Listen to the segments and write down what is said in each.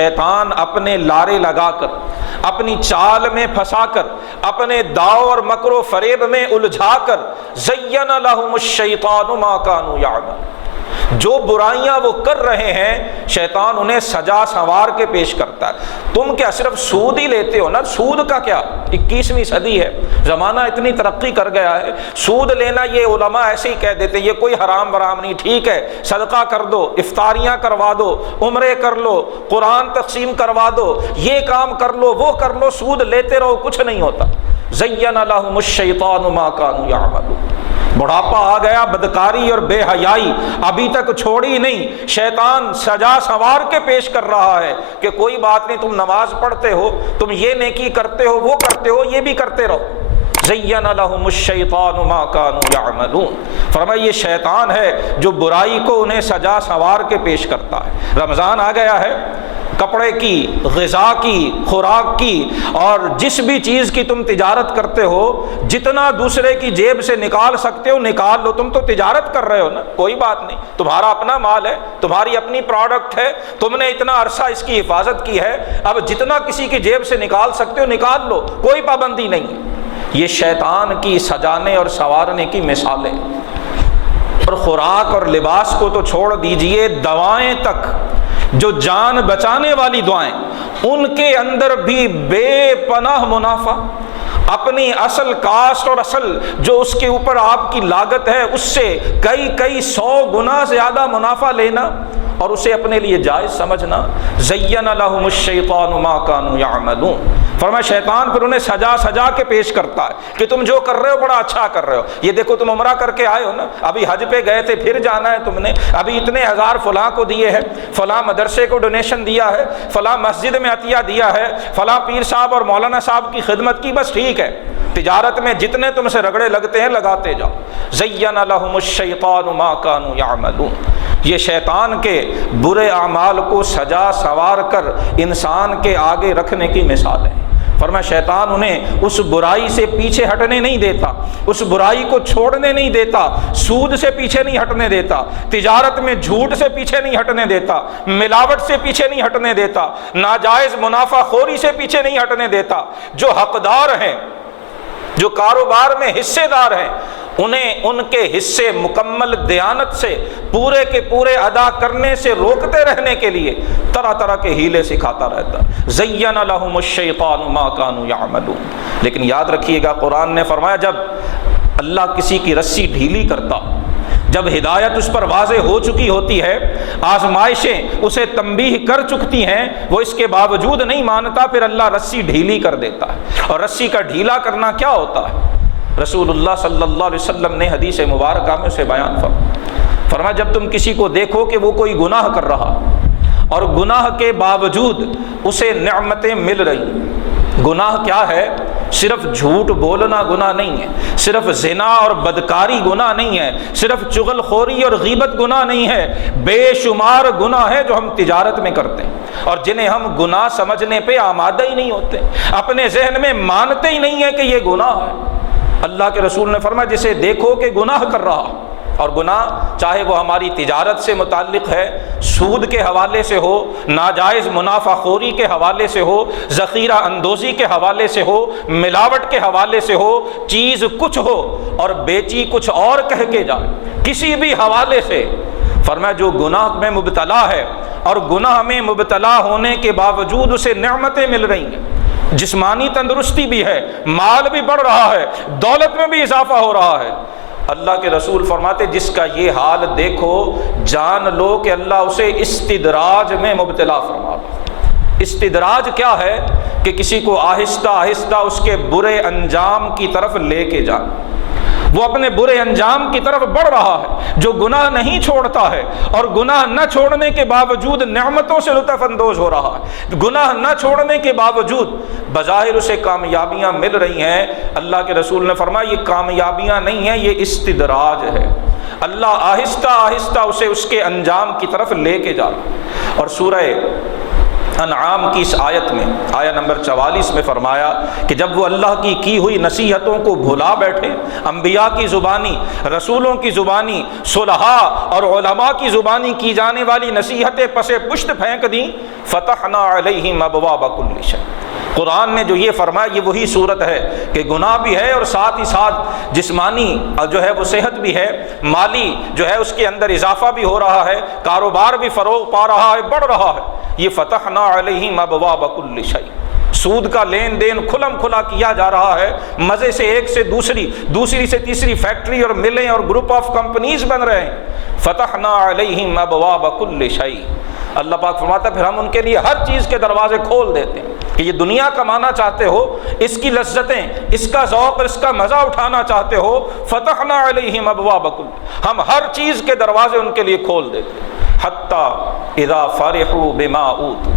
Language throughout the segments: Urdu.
شیطان اپنے لارے لگا کر، اپنی چال میں پھنسا کر، اپنے داؤ اور مکر و فریب میں الجھا کر، زین لہم الشیطان ما کانوا یعملون، جو برائیاں وہ کر رہے ہیں شیطان انہیں سجا سنوار کے پیش کرتا ہے۔ تم کیا صرف سود ہی لیتے ہو نا؟ سود کا کیا، 21ویں صدی ہے، زمانہ اتنی ترقی کر گیا ہے، سود لینا یہ علماء ایسے ہی کہہ دیتے یہ کوئی حرام برام نہیں، ٹھیک ہے صدقہ کر دو، افطاریاں کروا دو، عمرے کر لو، قرآن تقسیم کروا دو، یہ کام کر لو وہ کر لو، سود لیتے رہو کچھ نہیں ہوتا۔ زین لہم الشیطان ما کانوا یعملون، بڑھاپا آ گیا، بدکاری اور بے حیائی ابھی تک چھوڑی نہیں، شیطان سجا سنوار کے پیش کر رہا ہے کہ کوئی بات نہیں، تم نماز پڑھتے ہو، تم یہ نیکی کرتے ہو، وہ کرتے ہو، یہ بھی کرتے رہو۔ زین لہم الشیطان ما کانوا یعملون، فرمایا یہ شیطان ہے جو برائی کو انہیں سجا سنوار کے پیش کرتا ہے۔ رمضان آ گیا ہے، کپڑے کی، غذا کی، خوراک کی اور جس بھی چیز کی تم تجارت کرتے ہو، جتنا دوسرے کی جیب سے نکال سکتے ہو نکال لو، تم تو تجارت کر رہے ہو نا، کوئی بات نہیں، تمہارا اپنا مال ہے، تمہاری اپنی پروڈکٹ ہے، تم نے اتنا عرصہ اس کی حفاظت کی ہے، اب جتنا کسی کی جیب سے نکال سکتے ہو نکال لو، کوئی پابندی نہیں ہے۔ یہ شیطان کی سجانے اور سنوارنے کی مثالیں۔ اور خوراک اور لباس کو تو چھوڑ دیجئے، دوائیں تک، جو جان بچانے والی دعائیں، ان کے اندر بھی بے پناہ منافع، اپنی اصل کاسٹ اور اصل جو اس کے اوپر آپ کی لاگت ہے اس سے کئی 100 گنا زیادہ منافع لینا اور اسے اپنے لیے جائز سمجھنا۔ زین لہم الشیطان ما کانوا یعملون، فرمایا شیطان پھر انہیں سجا سجا کے پیش کرتا ہے کہ تم جو کر رہے ہو بڑا اچھا کر رہے ہو، یہ دیکھو تم عمرہ کر کے آئے ہو نا، ابھی حج پہ گئے تھے پھر جانا ہے تم نے، ابھی اتنے ہزار فلاں کو دیے ہیں، فلاں مدرسے کو ڈونیشن دیا ہے، فلاں مسجد میں عطیہ دیا ہے، فلاں پیر صاحب اور مولانا صاحب کی خدمت کی، بس ٹھیک ہے، تجارت میں جتنے تم سے رگڑے لگتے ہیں لگاتے جاؤ۔ زین لہم الشیطان ما کانوا یعملون، یہ شیطان کے برے اعمال کو سجا سنوار کر انسان کے آگے رکھنے کی مثال ہے۔ فرمایا شیطان انہیں اس برائی سے پیچھے ہٹنے نہیں دیتا، اس برائی کو چھوڑنے نہیں دیتا، سود سے پیچھے نہیں ہٹنے دیتا، تجارت میں جھوٹ سے پیچھے نہیں ہٹنے دیتا، ملاوٹ سے پیچھے نہیں ہٹنے دیتا، ناجائز منافع خوری سے پیچھے نہیں ہٹنے دیتا۔ جو حقدار ہیں، جو کاروبار میں حصے دار ہیں، انہیں ان کے حصے مکمل دیانت سے پورے کے پورے ادا کرنے سے روکتے رہنے کے لیے طرح طرح کے ہیلے سکھاتا رہتا۔ زین لہم الشیطان ما کانوا یعملون، لیکن یاد رکھیے گا قرآن نے فرمایا جب اللہ کسی کی رسی ڈھیلی کرتا، جب ہدایت اس پر واضح ہو چکی ہوتی ہے، آزمائشیں اسے تنبیہ کر چکتی ہیں، وہ اس کے باوجود نہیں مانتا، پھر اللہ رسی ڈھیلی کر دیتا ہے۔ اور رسی کا ڈھیلا کرنا کیا ہوتا ہے؟ رسول اللہ صلی اللہ علیہ وسلم نے حدیث مبارکہ میں اسے بیان فرمایا جب تم کسی کو دیکھو کہ وہ کوئی گناہ کر رہا اور گناہ کے باوجود اسے نعمتیں مل رہی، گناہ کیا ہے؟ صرف جھوٹ بولنا گناہ نہیں ہے، صرف زنا اور بدکاری گناہ نہیں ہے، صرف چغل خوری اور غیبت گناہ نہیں ہے، بے شمار گناہ ہے جو ہم تجارت میں کرتے ہیں اور جنہیں ہم گناہ سمجھنے پہ آمادہ ہی نہیں ہوتے، اپنے ذہن میں مانتے ہی نہیں ہے کہ یہ گناہ ہے۔ اللہ کے رسول نے فرمایا جسے دیکھو کہ گناہ کر رہا، اور گناہ چاہے وہ ہماری تجارت سے متعلق ہے، سود کے حوالے سے ہو، ناجائز منافع خوری کے حوالے سے ہو، ذخیرہ اندوزی کے حوالے سے ہو، ملاوٹ کے حوالے سے ہو، چیز کچھ ہو اور بیچی کچھ اور کہہ کے جائے، کسی بھی حوالے سے، فرمایا جو گناہ میں مبتلا ہے اور گناہ میں مبتلا ہونے کے باوجود اسے نعمتیں مل رہی ہیں، جسمانی تندرستی بھی ہے، مال بھی بڑھ رہا ہے، دولت میں بھی اضافہ ہو رہا ہے، اللہ کے رسول فرماتے جس کا یہ حال دیکھو جان لو کہ اللہ اسے استدراج میں مبتلا فرما رہا۔ استدراج کیا ہے؟ کہ کسی کو آہستہ آہستہ اس کے برے انجام کی طرف لے کے جانا، وہ اپنے برے انجام کی طرف بڑھ رہا ہے، جو گناہ نہیں چھوڑتا ہے اور گناہ نہ چھوڑنے کے باوجود نعمتوں سے لطف اندوز ہو رہا ہے، گناہ نہ چھوڑنے کے باوجود بظاہر اسے کامیابیاں مل رہی ہیں، اللہ کے رسول نے فرمایا یہ کامیابیاں نہیں ہیں، یہ استدراج ہے، اللہ آہستہ آہستہ اسے اس کے انجام کی طرف لے کے جا رہا۔ اور سورہ انعام کی اس آیت میں آیہ نمبر 44 میں فرمایا کہ جب وہ اللہ کی ہوئی نصیحتوں کو بھلا بیٹھے، انبیاء کی زبانی، رسولوں کی زبانی، صلحاء اور علماء کی زبانی کی جانے والی نصیحتیں پس پشت پھینک دیں، فتحنا علیہم ابواب کل شیء۔ قرآن نے جو یہ فرمایا یہ وہی صورت ہے کہ گناہ بھی ہے اور ساتھ ہی ساتھ جسمانی جو ہے وہ صحت بھی ہے، مالی جو ہے اس کے اندر اضافہ بھی ہو رہا ہے، کاروبار بھی فروغ پا رہا ہے، بڑھ رہا ہے۔ یہ فتحنا علیہم ابواب کل شیء، سود کا لین دین کھلم کھلا کیا جا رہا ہے، مزے سے ایک سے دوسری سے تیسری فیکٹری اور ملیں اور گروپ آف کمپنیز بن رہے ہیں۔ فتحنا علیہم ابواب کل شیء، اللہ پاک فرماتا ہے پھر ہم ان کے لیے ہر چیز کے دروازے کھول دیتے ہیں کہ یہ دنیا کمانا چاہتے ہو، اس کی لذتیں، اس کا ذوق اور اس کا مزہ اٹھانا چاہتے ہو، فتحنا علیہم ابواب کل، ہم ہر چیز کے دروازے ان کے لیے کھول دیتے ہیں، حتی اذا فرحوا بما اوتوا،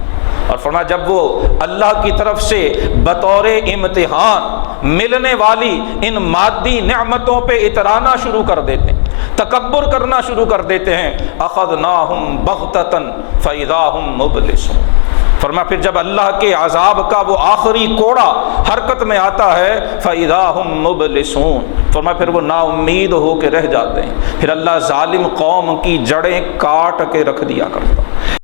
اور فرمایا جب وہ اللہ کی طرف سے بطور امتحان ملنے والی ان مادی نعمتوں پہ اترانا شروع کر دیتے ہیں، تکبر کرنا شروع کر دیتے ہیں، اخذناہم بغتۃ فاذا ہم مبلسون۔ فرمایا پھر جب اللہ کے عذاب کا وہ آخری کوڑا حرکت میں آتا ہے، فاذا ہم مبلسون، فرمایا پھر وہ نا امید ہو کے رہ جاتے ہیں، پھر اللہ ظالم قوم کی جڑیں کاٹ کے رکھ دیا کرتا۔